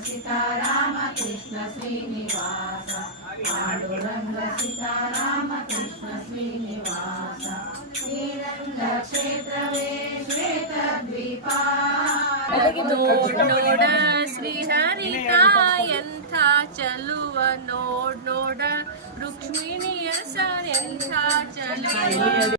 सीताराम कृष्ण श्रीनिवास पांडुरंग सीताराम कृष्ण श्रीनिवास ಶ್ರೀರಂಗ ಕ್ಷೇತ್ರವೇ ಶ್ವೇತ ದ್ವೀಪ ನೋಡ ಶ್ರೀಹರಿತ ಎಂಥ ಚಲುವ ನೋಡ ರುಕ್ಮಿಣಿಯ ಸರ್ ಎಂಥ ಚಲುವ